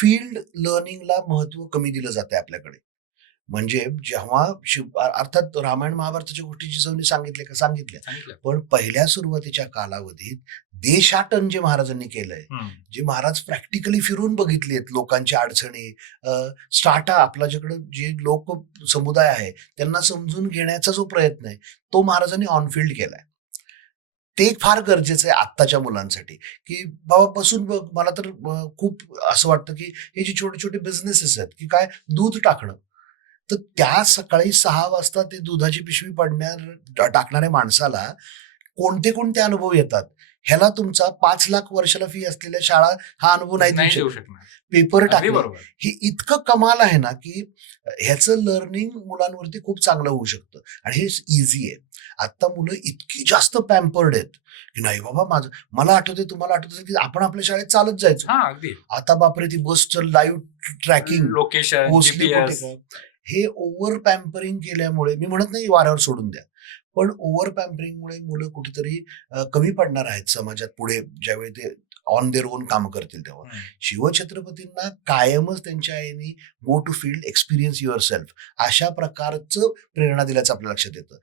Field लर्निंगला महत्त्व कमी दिलं जाते आपल्याकडे. म्हणजे जेव्हा शिव अर्थात रामायण महाभारताच्या गोष्टी जिजाऊने सांगितले का? सांगितल्या. सांगितलं पण पहिल्या सुरुवातीच्या कालावधीत देशाटन जे महाराजांनी केलंय. जे महाराज प्रॅक्टिकली फिरून बघितलेत लोकांच्या अडचणी स्टार्टा आपल्याच्याकडे जे लोक समुदाय आहे त्यांना समजून घेण्याचा जो प्रयत्न आहे तो महाराजांनी ऑनफिल्ड केलाय. ते एक फार गरजेचं आहे आत्ताच्या मुलांसाठी. की बाबा बसून बघ मला तर खूप असं वाटतं की हे जे छोटे छोटे बिझनेसेस आहेत की काय दूध टाकणं. तर त्या सकाळी सहा वाजता ते दुधाची पिशवी पडण्या टाकणाऱ्या माणसाला कोणते कोणते अनुभव येतात? ह्याला तुमचा पाच लाख वर्षाला फी असलेल्या शाळा हा अनुभव नाही देऊ शकणार. पेपर टाकणे. हे इतकं कमाल आहे ना की ह्याचं लर्निंग मुलांवरती खूप चांगलं होऊ शकतं. आणि हे इझी आहे. आता मुलं इतकी जास्त पॅम्पर्ड आहेत की नाही बाबा माझं मला आठवते तुम्हाला आठवत की आपण आपल्या शाळेत चालत जायचो. आता बापरे ती बसचं लाईव्ह ट्रॅकिंग लोकेशन? हे ओव्हर पॅम्परिंग केल्यामुळे मी म्हणत नाही वाऱ्यावर सोडून द्या. पण ओव्हर पॅम्परिंगमुळे मुलं कुठेतरी कमी पडणार आहेत समाजात पुढे ज्यावेळी ते ऑन देअर ओन काम करतील तेव्हा. शिवछत्रपतींना कायमच त्यांच्या आईने go to field experience yourself अशा प्रकारचं प्रेरणा दिल्याचं आपल्या लक्षात येतं.